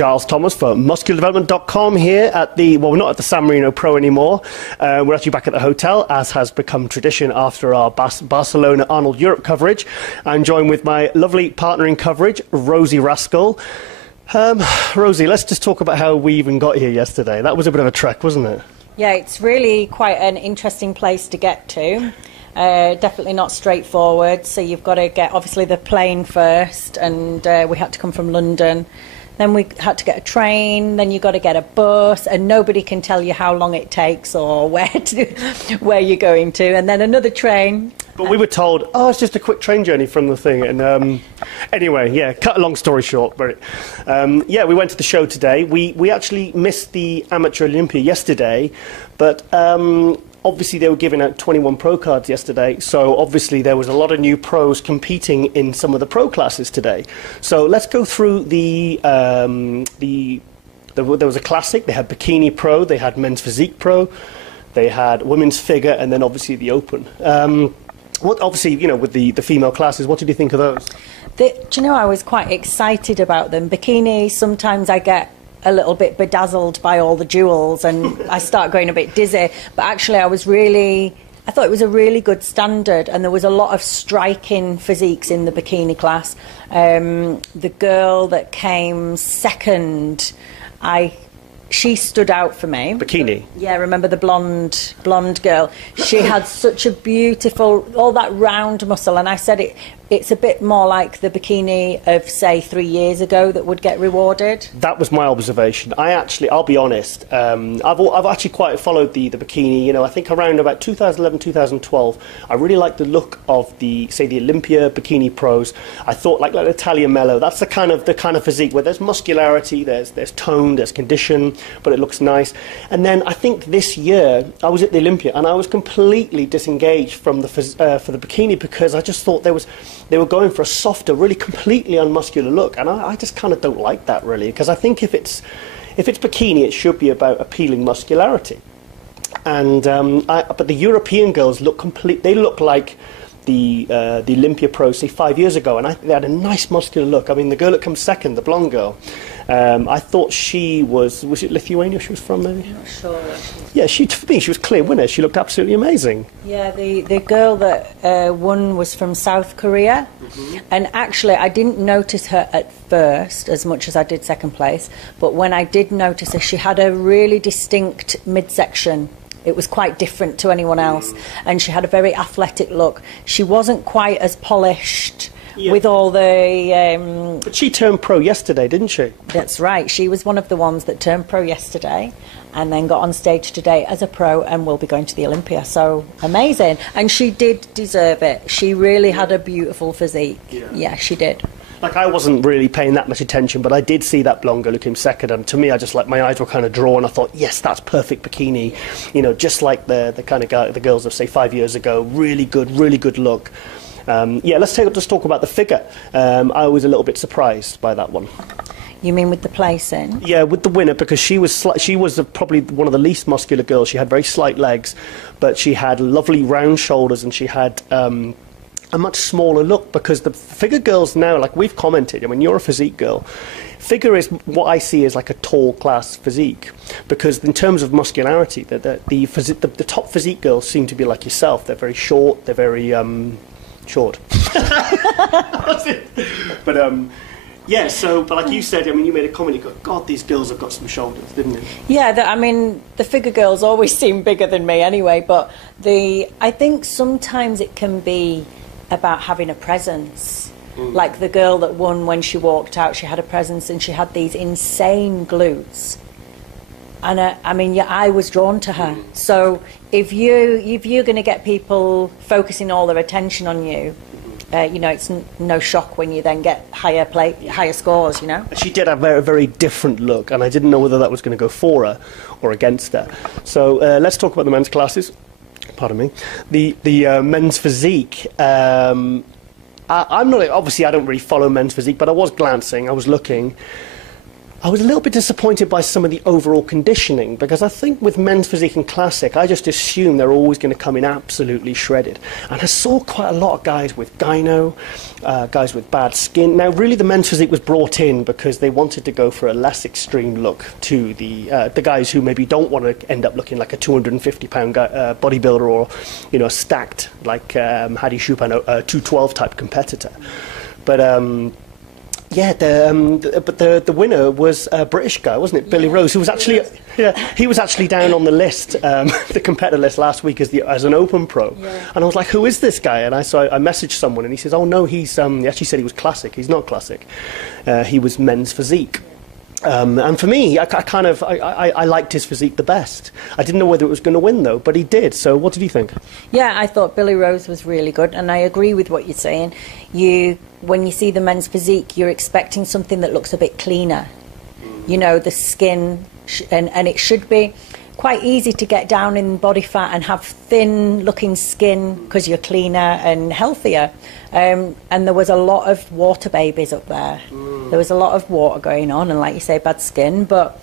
Giles Thomas for musculardevelopment.com here at the, well, we're not at the San Marino Pro anymore. We're actually back at the hotel, as has become tradition after our Barcelona Arnold Europe coverage. I'm joined with my lovely partner in coverage, Rosie Rascal. Rosie, let's just talk about how we even got here yesterday. That was a bit of a trek, wasn't it? Yeah, it's really quite an interesting place to get to. Definitely not straightforward, so you've got to get obviously the plane first, and we had to come from London. Then we had to get a train, then you've got to get a bus, and nobody can tell you how long it takes or where you're going to, and then another train. But we were told, oh, it's just a quick train journey from the thing. And anyway, yeah, cut a long story short. But yeah, we went to the show today. We actually missed the Amateur Olympia yesterday, but obviously they were giving out 21 pro cards yesterday, so obviously there was a lot of new pros competing in some of the pro classes today. So let's go through there was a classic. They had Bikini Pro, they had Men's Physique Pro, they had Women's Figure, and then obviously the Open. Obviously, you know, with the female classes, what did you think of those? Do you know, I was quite excited about them. Bikini, sometimes I get a little bit bedazzled by all the jewels and I start going a bit dizzy, but actually I thought it was a really good standard, and there was a lot of striking physiques in the bikini class. The girl that came second, she stood out for me. Bikini? Yeah, remember the blonde girl? She had such a beautiful, all that round muscle, and I said it's a bit more like the bikini of, say, 3 years ago that would get rewarded. That was my observation. I'll be honest, I've actually quite followed the bikini, you know, I think around about 2011, 2012, I really liked the look of the Olympia bikini pros. I thought like Natalia Mello, that's the kind of physique where there's muscularity, there's tone, there's condition, but it looks nice. And then I think this year, I was at the Olympia and I was completely disengaged from for the bikini, because I just thought they were going for a softer, really completely unmuscular look, and I just kind of don't like that really, because I think if it's bikini, it should be about appealing muscularity. And but the European girls they look like the Olympia pros, say 5 years ago, and they had a nice muscular look. I mean, the girl that comes second, the blonde girl, I thought she was it Lithuania she was from, maybe? I'm not sure. Yeah, for me, she was clear winner. She looked absolutely amazing. Yeah, the girl that won was from South Korea, and actually I didn't notice her at first as much as I did second place, but when I did notice her, she had a really distinct midsection. It was quite different to anyone else, and she had a very athletic look. She wasn't quite as polished. Yeah. With all the... But she turned pro yesterday, didn't she? That's right. She was one of the ones that turned pro yesterday and then got on stage today as a pro and will be going to the Olympia. So, amazing. And she did deserve it. She really had a beautiful physique. Yeah, she did. Like, I wasn't really paying that much attention, but I did see that blonde girl looking second, and to me, I just, like, my eyes were kind of drawn. I thought, yes, that's perfect bikini. You know, just like the kind of the girls of, say, 5 years ago. Really good look. Yeah, let's just talk about the figure. I was a little bit surprised by that one. You mean with the placing? Yeah, with the winner, because she was probably one of the least muscular girls. She had very slight legs, but she had lovely round shoulders, and she had a much smaller look, because the figure girls now, like we've commented, I mean, you're a physique girl. Figure is what I see as like a tall class physique, because in terms of muscularity, the top physique girls seem to be like yourself. They're very short, they're very... short. But yeah, so, but like you said, I mean, you made a comment, you go, God, these girls have got some shoulders, didn't you? Yeah, I mean, the figure girls always seem bigger than me anyway, but I think sometimes it can be about having a presence. Like the girl that won, when she walked out, she had a presence and she had these insane glutes. And I mean, yeah, I was drawn to her. So if you're going to get people focusing all their attention on you, you know, it's no shock when you then get higher scores, you know. She did have a very different look, and I didn't know whether that was going to go for her or against her. So let's talk about the men's classes. Pardon me. The men's physique. I'm not, obviously I don't really follow men's physique, but I was glancing, I was looking. I was a little bit disappointed by some of the overall conditioning, because I think with men's physique and classic, I just assume they're always going to come in absolutely shredded. And I saw quite a lot of guys with gyno, guys with bad skin. Now, really, the men's physique was brought in because they wanted to go for a less extreme look to the guys who maybe don't want to end up looking like a 250-pound bodybuilder, or, you know, stacked like Hadi Choopan, a 212 type competitor. But yeah, but the winner was a British guy, wasn't it? Billy Rose, who was actually he was actually down on the list, the competitor list last week as an open pro. Yeah. And I was like, who is this guy? And I messaged someone, and he says, oh no, he's he actually said he was classic. He's not classic. He was men's physique. And for me, I liked his physique the best. I didn't know whether it was going to win, though, but he did. So what did you think? Yeah, I thought Billy Rose was really good, and I agree with what you're saying. When you see the men's physique, you're expecting something that looks a bit cleaner. You know, the skin, and it should be quite easy to get down in body fat and have thin-looking skin because you're cleaner and healthier. And there was a lot of water babies up there. There was a lot of water going on, and like you say, bad skin. But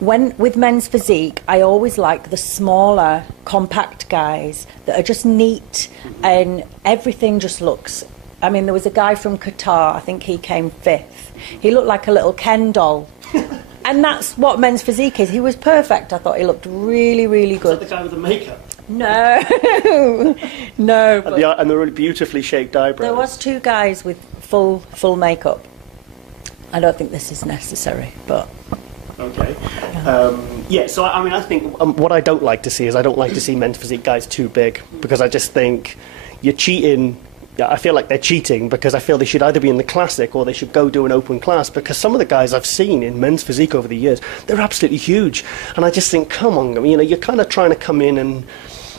with men's physique, I always like the smaller, compact guys that are just neat, and everything just looks... I mean, there was a guy from Qatar, I think he came 5th. He looked like a little Ken doll. And that's what men's physique is. He was perfect. I thought he looked really, really good. Is that the guy with the makeup? No. No. And the really beautifully shaped eyebrows. There was 2 guys with full makeup. I don't think this is necessary, but... Okay. Yeah, so I mean, I think what I don't like to see is I don't like to see men's physique guys too big, because I just think you're cheating. I feel like they're cheating, because I feel they should either be in the classic or they should go do an open class, because some of the guys I've seen in men's physique over the years, they're absolutely huge. And I just think, come on, you know, you're kind of trying to come in and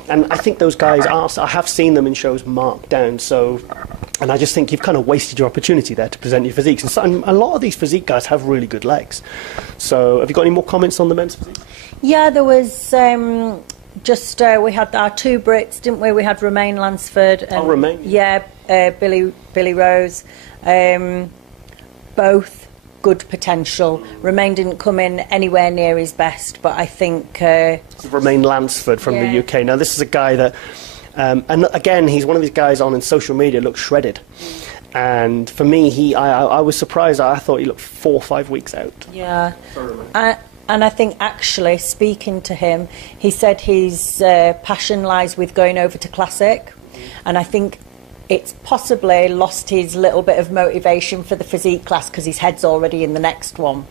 I think those guys I have seen them in shows marked down, and I just think you've kind of wasted your opportunity there to present your physiques. And a lot of these physique guys have really good legs. So have you got any more comments on the men's physique? Yeah, there was we had our 2 Brits, didn't we? We had Romain Lansford. And, Romain. Yeah, Billy Rose. Both good potential. Romain didn't come in anywhere near his best, but I think... Romain Lansford from the UK. Now, this is a guy that... and again, he's one of these guys on in social media, looks shredded. And for me, I was surprised. I thought he looked 4 or 5 weeks out. Yeah. And I think, actually, speaking to him, he said his passion lies with going over to classic. And I think it's possibly lost his little bit of motivation for the physique class because his head's already in the next one.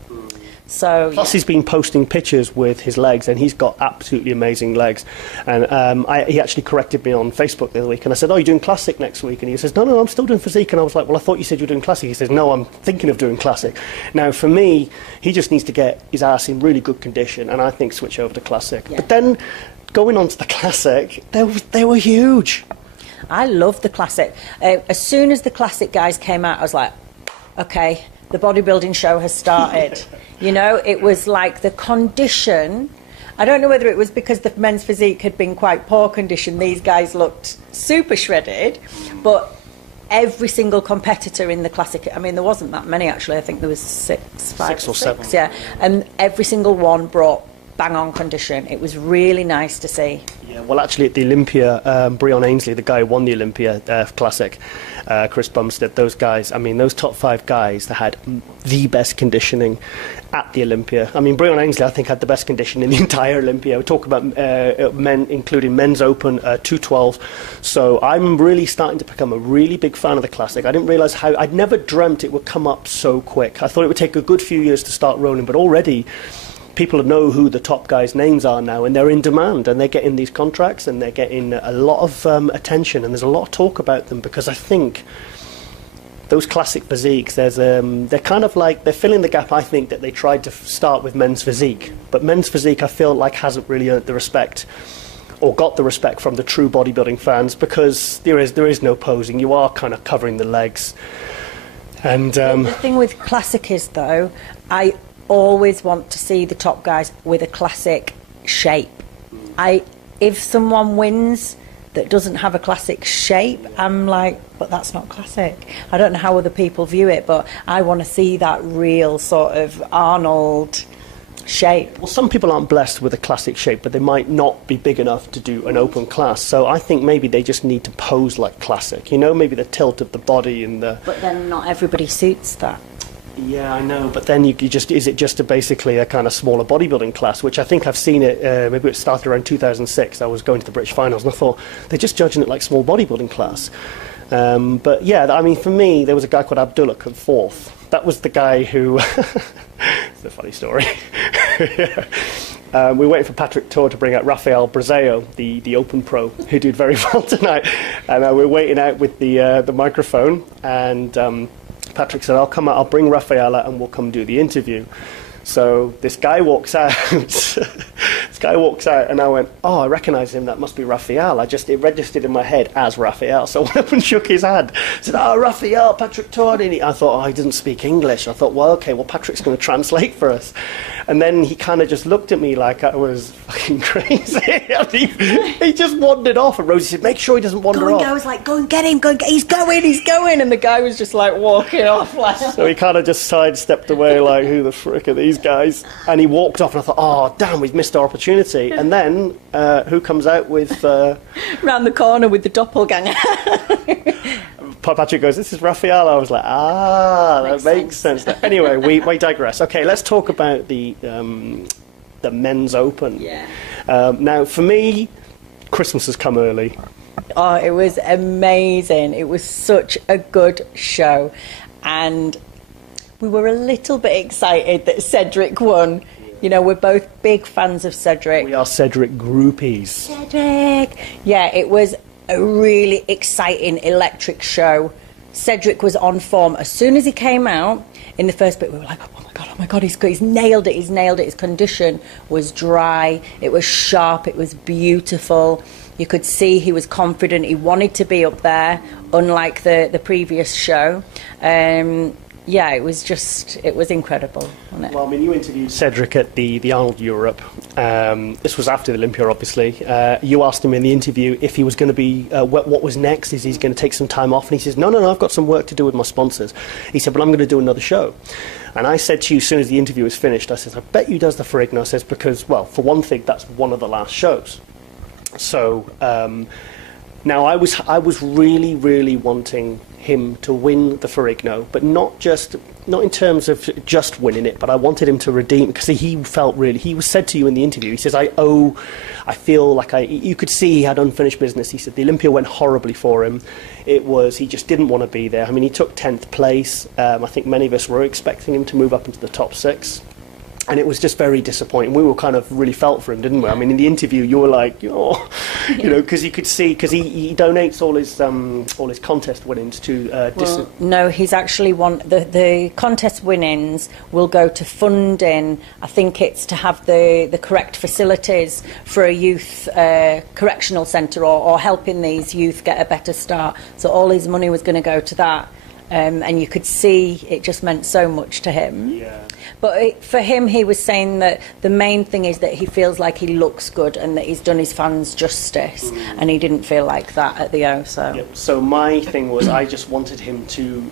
So, plus, he's been posting pictures with his legs, and he's got absolutely amazing legs. And he actually corrected me on Facebook the other week, and I said, "Oh, you're doing classic next week?" And he says, "No, I'm still doing physique." And I was like, "Well, I thought you said you were doing classic." He says, "No, I'm thinking of doing classic." Now, for me, he just needs to get his ass in really good condition, and I think switch over to classic. Yeah. But then, going on to the classic, they were huge. I love the classic. As soon as the classic guys came out, I was like, okay, the bodybuilding show has started. You know, it was like the condition. I don't know whether it was because the men's physique had been quite poor condition. These guys looked super shredded, but every single competitor in the classic, I mean, there wasn't that many actually. I think there was 6 or 7. Yeah, and every single one brought bang on condition. It was really nice to see. Yeah, well, actually, at the Olympia, Breon Ainsley, the guy who won the Olympia Classic, Chris Bumstead, those guys, I mean, those top 5 guys that had the best conditioning at the Olympia. I mean, Breon Ainsley, I think, had the best condition in the entire Olympia. We talk about men, including men's open, 212. So I'm really starting to become a really big fan of the Classic. I didn't realise how... I'd never dreamt it would come up so quick. I thought it would take a good few years to start rolling, but already... people know who the top guys' names are now, and they're in demand, and they're getting these contracts, and they're getting a lot of attention, and there's a lot of talk about them, because I think those classic physiques, they're kind of like, they're filling the gap, I think, that they tried to start with men's physique. But men's physique, I feel like, hasn't really earned the respect, or got the respect from the true bodybuilding fans, because there is no posing. You are kind of covering the legs. And the thing with classic is, though, I always want to see the top guys with a classic shape. If someone wins that doesn't have a classic shape, I'm like, but that's not classic. I don't know how other people view it, but I want to see that real sort of Arnold shape. Well, some people aren't blessed with a classic shape, but they might not be big enough to do an open class. So I think maybe they just need to pose like classic, you know, maybe the tilt of the body and the... But then not everybody suits that. Yeah, I know, but then you just, is it just basically a kind of smaller bodybuilding class, which I think I've seen it, maybe it started around 2006, I was going to the British finals, and I thought, they're just judging it like small bodybuilding class. But yeah, I mean, for me, there was a guy called Abdullah come fourth. That was the guy who... It's a funny story. Yeah. We were waiting for Patrick Tour to bring out Rafael Brazeo, the Open Pro, who did very well tonight. And we were waiting out with the microphone, and Patrick said, I'll bring Rafael out and we'll come do the interview. So this guy walks out. And I went, oh, I recognise him. That must be Raphael. It registered in my head as Raphael. So I went up and shook his hand. I said, oh, Raphael, Patrick Tordini. I thought, oh, he doesn't speak English. I thought, well, okay, well, Patrick's going to translate for us. And then he kind of just looked at me like I was fucking crazy. he just wandered off. And Rosie said, make sure he doesn't wander off. I was like, go and get him, he's going. And the guy was just like walking off. Like. So he kind of just sidestepped away like, who the frick are these guys? And he walked off and I thought, oh, damn, we've missed our opportunity. And then who comes out with... round the corner with the doppelganger. Patrick goes, this is Raphael. I was like, that makes sense. Anyway, we digress. Okay, let's talk about the men's open. Yeah. Now, for me, Christmas has come early. Oh, it was amazing. It was such a good show. And we were a little bit excited that Cedric won. You know, we're both big fans of Cedric. We are Cedric groupies. Cedric! Yeah, it was a really exciting, electric show. Cedric was on form. As soon as he came out, in the first bit, we were like, oh my God, he's nailed it. His condition was dry, it was sharp, it was beautiful. You could see he was confident, he wanted to be up there, unlike the previous show. Yeah, it was incredible, wasn't it? Well, I mean, you interviewed Cedric at the Arnold Europe. This was after the Olympia, obviously. You asked him in the interview if he was going to be, what was next? Is he going to take some time off? And he says, no, I've got some work to do with my sponsors. He said, but I'm going to do another show. And I said to you, as soon as the interview was finished, I said, I bet you does the Ferrigno. I says, because, well, for one thing, that's one of the last shows. So, now I was really, really wanting him to win the Ferrigno, but not in terms of just winning it, but I wanted him to redeem, because he said to you in the interview, he says, I feel like you could see he had unfinished business. He said the Olympia went horribly for him. He just didn't want to be there. I mean, he took 10th place. I think many of us were expecting him to move up into the top 6. And it was just very disappointing. We were kind of really felt for him, didn't we? I mean, in the interview, you were like, oh, you know, because you could see, because he donates all his contest winnings to. No, he's actually the contest winnings will go to funding. I think it's to have the correct facilities for a youth correctional centre or helping these youth get a better start. So all his money was going to go to that. And you could see it just meant so much to him. Yeah. But for him, he was saying that the main thing is that he feels like he looks good and that he's done his fans justice, and he didn't feel like that at the O. So. Yep. So my thing was, I just wanted him to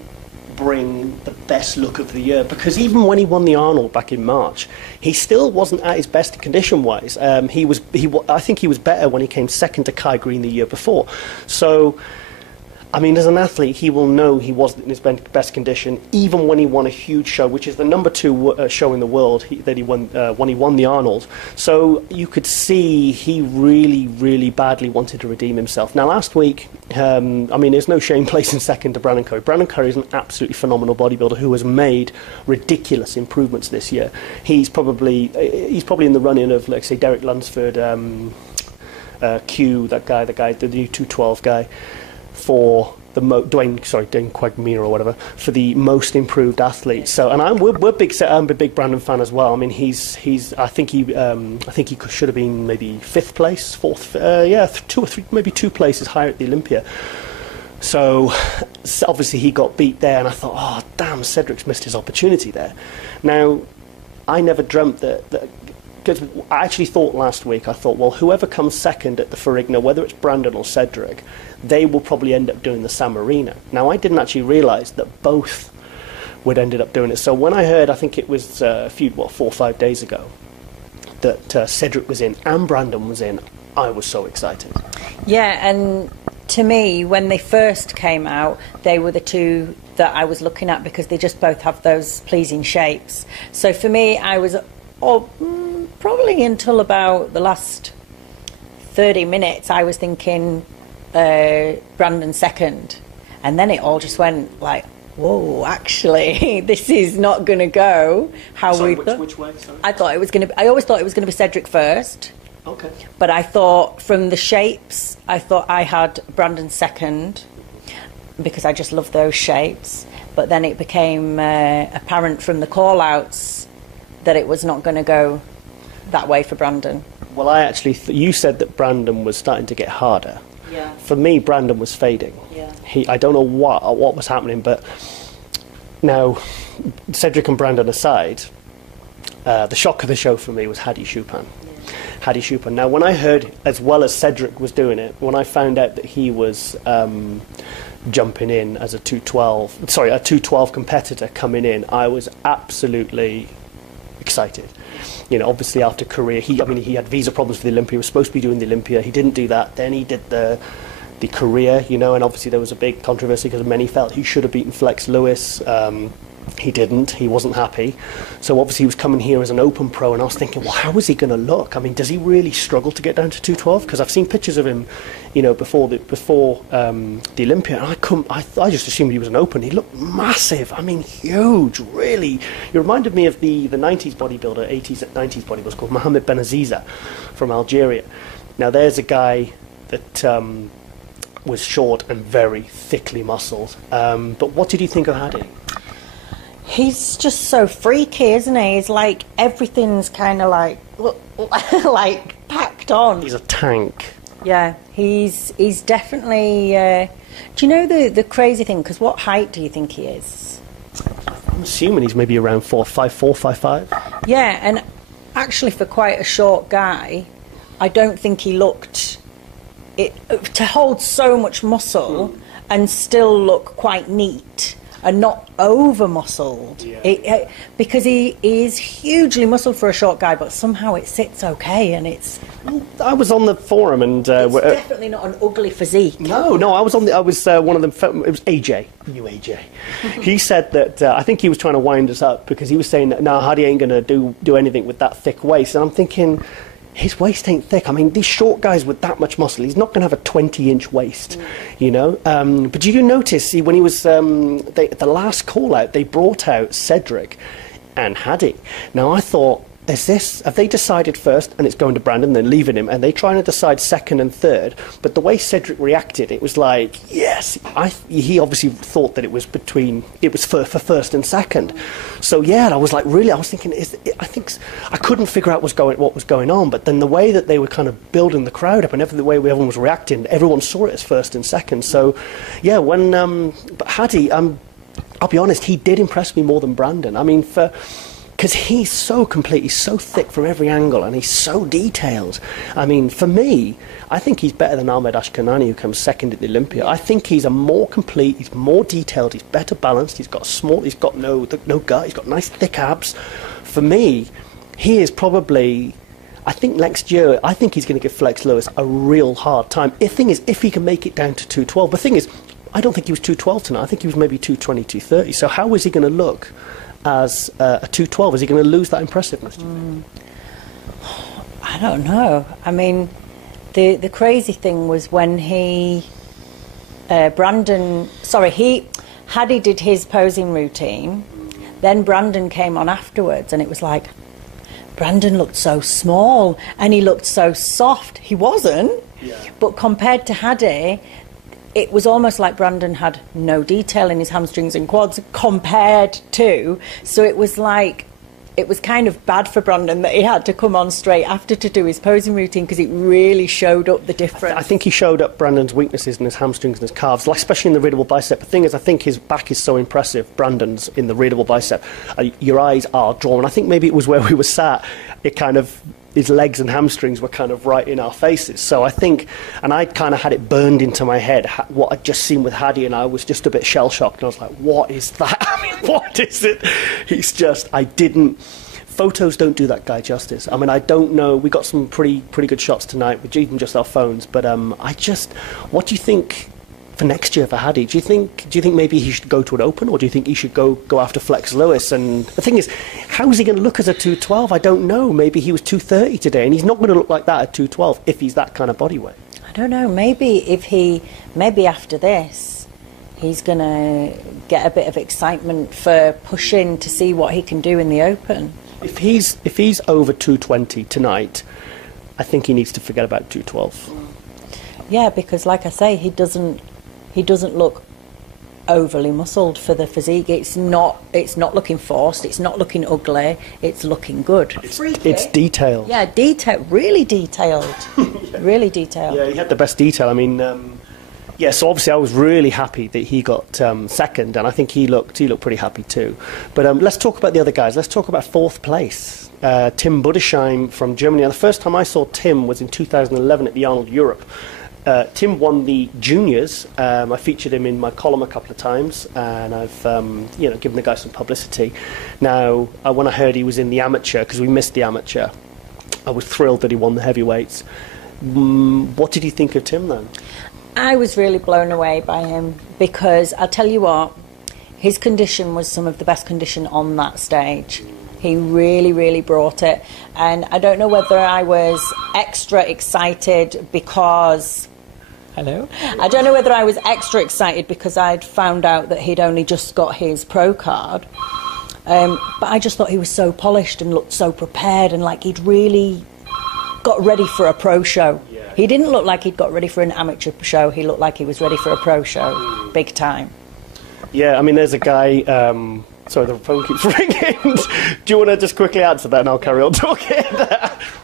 bring the best look of the year, because even when he won the Arnold back in March, he still wasn't at his best condition-wise. I think he was better when he came second to Kai Green the year before. So. I mean, as an athlete, he will know he wasn't in his best condition, even when he won a huge show, which is the number 2 show in the world that he won when he won the Arnold. So you could see he really, really badly wanted to redeem himself. Now, last week, I mean, there's no shame placing second to Brandon Curry. Brandon Curry is an absolutely phenomenal bodybuilder who has made ridiculous improvements this year. He's probably in the running of, like, say, Derek Lunsford, Q, the new 212 guy. For the Dwayne Quagmire or whatever, for the most improved athlete. So, and I'm a big Brandon fan as well. I mean, I think he should have been maybe 5th place, 4th, 2 or 3, maybe 2 places higher at the Olympia. So obviously he got beat there, and I thought, oh damn, Cedric's missed his opportunity there. Now, I never dreamt that because I actually thought last week, I thought, well, whoever comes second at the Ferrigno, whether it's Brandon or Cedric, they will probably end up doing the San Marino. Now, I didn't actually realise that both would ended up doing it. So when I heard, I think it was 4 or 5 days ago, that Cedric was in and Brandon was in, I was so excited. Yeah, and to me, when they first came out, they were the two that I was looking at because they just both have those pleasing shapes. So for me, I was probably until about the last 30 minutes, I was thinking Brandon second. And then it all just went like, whoa, actually, this is not going to go how we thought. Which way? Sorry? I always thought it was going to be Cedric first. Okay. But I thought from the shapes, I thought I had Brandon second because I just love those shapes. But then it became apparent from the call-outs that it was not going to go that way for Brandon. Well, I actually, you said that Brandon was starting to get harder. Yeah. For me, Brandon was fading. Yeah. I don't know what was happening, but now, Cedric and Brandon aside, the shock of the show for me was Hadi Chupin. Hadi Chupin. Now, when I heard, as well as Cedric was doing it, when I found out that he was jumping in as a 212 competitor coming in, I was absolutely excited. You know, obviously after Korea, he had visa problems for the Olympia. He was supposed to be doing the Olympia. He didn't do that. Then he did the Korea, you know, and obviously there was a big controversy because many felt he should have beaten Flex Lewis. He didn't. He wasn't happy. So obviously he was coming here as an open pro, and I was thinking, well, how is he going to look? I mean, does he really struggle to get down to 212? Because I've seen pictures of him, you know, before the Olympia, and I just assumed he was an open. He looked massive. I mean, huge, really. He reminded me of the 90s bodybuilder, 80s and 90s bodybuilder called Mohamed Benaziza from Algeria. Now, there's a guy that was short and very thickly muscled. But what did you think of Hadi? He's just so freaky, isn't he? He's like, everything's kind of like packed on. He's a tank. Yeah, he's definitely... do you know the crazy thing? Because what height do you think he is? I'm assuming he's maybe around 5'4", 5'5". Yeah, and actually for quite a short guy, I don't think he looked... to hold so much muscle and still look quite neat and not over-muscled. Yeah. Because he is hugely muscled for a short guy, but somehow it sits okay, and it's... I was on the forum, and... it's definitely not an ugly physique. No, I was one of them... It was AJ. You AJ. He said that... I think he was trying to wind us up, because he was saying that, no, Hadi ain't going to do anything with that thick waist. And I'm thinking... His waist ain't thick. I mean, these short guys with that much muscle, he's not going to have a 20-inch waist, you know. But did you notice, when he was the last call-out, they brought out Cedric and Hadi. Now, I thought, have they decided first, and it's going to Brandon, then leaving him, and they trying to decide second and third? But the way Cedric reacted, it was like, yes, he obviously thought that it was for first and second. So yeah, I was thinking, I couldn't figure out what was going on. But then the way that they were kind of building the crowd up, and the way everyone was reacting, everyone saw it as first and second. So yeah, but Hadi, I'll be honest, he did impress me more than Brandon. I mean, because he's so complete, he's so thick from every angle, and he's so detailed. I mean, for me, I think he's better than Ahmed Ashkanani, who comes second at the Olympia. I think he's a more complete, he's more detailed, he's better balanced, he's got no gut, he's got nice thick abs. For me, he is probably... I think next year, I think he's going to give Flex Lewis a real hard time. The thing is, if he can make it down to 212, the thing is, I don't think he was 212 tonight. I think he was maybe 220, 230. So how is he going to look as a 212? Is he going to lose that impressiveness, do you think? I don't know. I mean, the crazy thing was when Hadi did his posing routine, then Brandon came on afterwards, and it was like, Brandon looked so small, and he looked so soft. He wasn't, but compared to Hadi, it was almost like Brandon had no detail in his hamstrings and quads compared to, so it was kind of bad for Brandon that he had to come on straight after to do his posing routine, because it really showed up the difference. I think he showed up Brandon's weaknesses in his hamstrings and his calves, especially in the readable bicep. The thing is, I think his back is so impressive, Brandon's, in the readable bicep. Your eyes are drawn. I think maybe it was where we were sat. It kind of his legs and hamstrings were kind of right in our faces. So I think, and I kind of had it burned into my head, what I'd just seen with Hadi, and I was just a bit shell-shocked. And I was like, what is that? I mean, what is it? He's just, photos don't do that guy justice. I mean, I don't know. We got some pretty good shots tonight with even just our phones. But what do you think for next year for Hadi? Do you think maybe he should go to an open, or do you think he should go after Flex Lewis? And the thing is, how is he going to look as a 212? I don't know. Maybe he was 230 today, and he's not going to look like that at 212 if he's that kind of body weight. I don't know. Maybe after this, he's going to get a bit of excitement for pushing to see what he can do in the open. If he's over 220 tonight, I think he needs to forget about 212. Yeah, because like I say, he doesn't look overly muscled for the physique. It's not looking forced. It's not looking ugly. It's looking good. It's detailed. Yeah, really detailed. Yeah. Really detailed. Yeah, he had the best detail. I mean, so obviously I was really happy that he got second, and I think he looked pretty happy too. But let's talk about the other guys. Let's talk about fourth place. Tim Budesheim from Germany. Now, the first time I saw Tim was in 2011 at the Arnold Europe. Tim won the juniors. I featured him in my column a couple of times, and I've given the guy some publicity. Now, when I heard he was in the amateur, because we missed the amateur, I was thrilled that he won the heavyweights. What did you think of Tim then? I was really blown away by him, because I'll tell you what, his condition was some of the best condition on that stage. He really, really brought it. And I don't know whether I was extra excited because... Hello? I don't know whether I was extra excited because I'd found out that he'd only just got his pro card. But I just thought he was so polished and looked so prepared, and like he'd really got ready for a pro show. Yeah. He didn't look like he'd got ready for an amateur show. He looked like he was ready for a pro show, big time. Yeah, I mean, there's a guy... Sorry, the phone keeps ringing. Do you want to just quickly answer that and I'll carry on talking?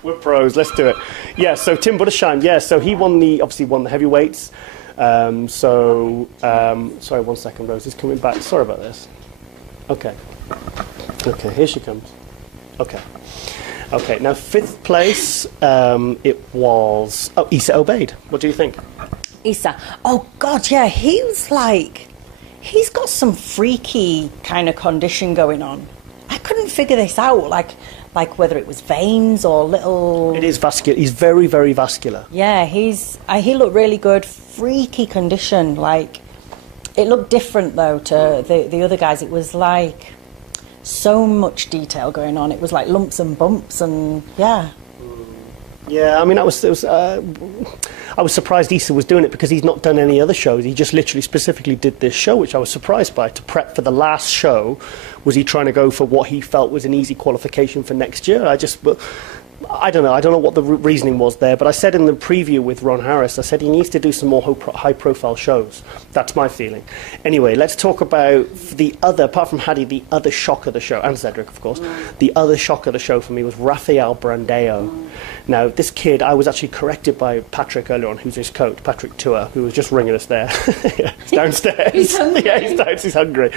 We're pros, let's do it. Yeah, so Tim Budesheim, so he obviously won the heavyweights. Sorry, 1 second, Rosie's coming back. Sorry about this. Okay, here she comes. Okay, now fifth place, it was... Issa Obeid. What do you think? Issa. Oh, God, yeah, he was like... He's got some freaky kind of condition going on. I couldn't figure this out, like whether it was veins or little... It is vascular. He's very, very vascular. Yeah, he looked really good. Freaky condition. Like, it looked different, though, to the other guys. It was like so much detail going on. It was like lumps and bumps and, yeah. Yeah, I mean, I was surprised Issa was doing it because he's not done any other shows. He just literally specifically did this show, which I was surprised by. To prep for the last show, was he trying to go for what he felt was an easy qualification for next year? I don't know. I don't know what the reasoning was there, but I said in the preview with Ron Harris, I said he needs to do some more high-profile shows. That's my feeling. Anyway, let's talk about the other, apart from Hadi, the other shock of the show, and Cedric, of course. The other shock of the show for me was Rafael Brandao. Now, this kid, I was actually corrected by Patrick earlier on, who's his coach, Patrick Tua, who was just ringing us there. He's downstairs. He's hungry. Yeah, he's hungry.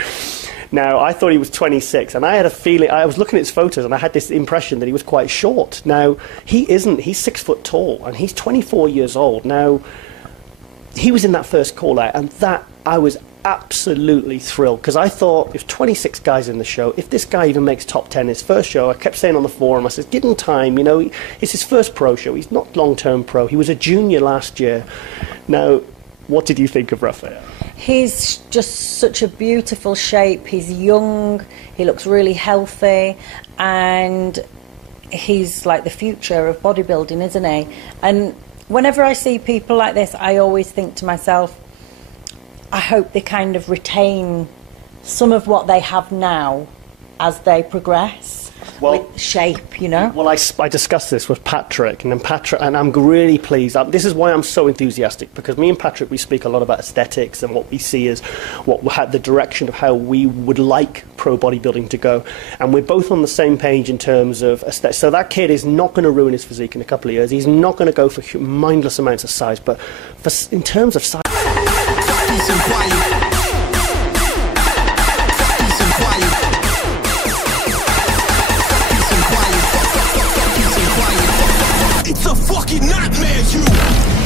Now, I thought he was 26, and I had a feeling, I was looking at his photos, and I had this impression that he was quite short. Now, he isn't. He's 6 foot tall, and he's 24 years old. Now, he was in that first call-out, and that, I was absolutely thrilled, because I thought, if 26 guys in the show, if this guy even makes top 10 his first show, I kept saying on the forum, I said, give him time, it's his first pro show, he's not long-term pro, he was a junior last year. Now, what did you think of Rafael? He's just such a beautiful shape. He's young, he looks really healthy, and he's like the future of bodybuilding, isn't he? And whenever I see people like this, I always think to myself, I hope they kind of retain some of what they have now as they progress. With shape, Well, I discussed this with Patrick, and I'm really pleased. This is why I'm so enthusiastic, because me and Patrick, we speak a lot about aesthetics and what we see as the direction of how we would like pro bodybuilding to go, and we're both on the same page in terms of aesthetics. So that kid is not going to ruin his physique in a couple of years. He's not going to go for mindless amounts of size, but in terms of size... man, you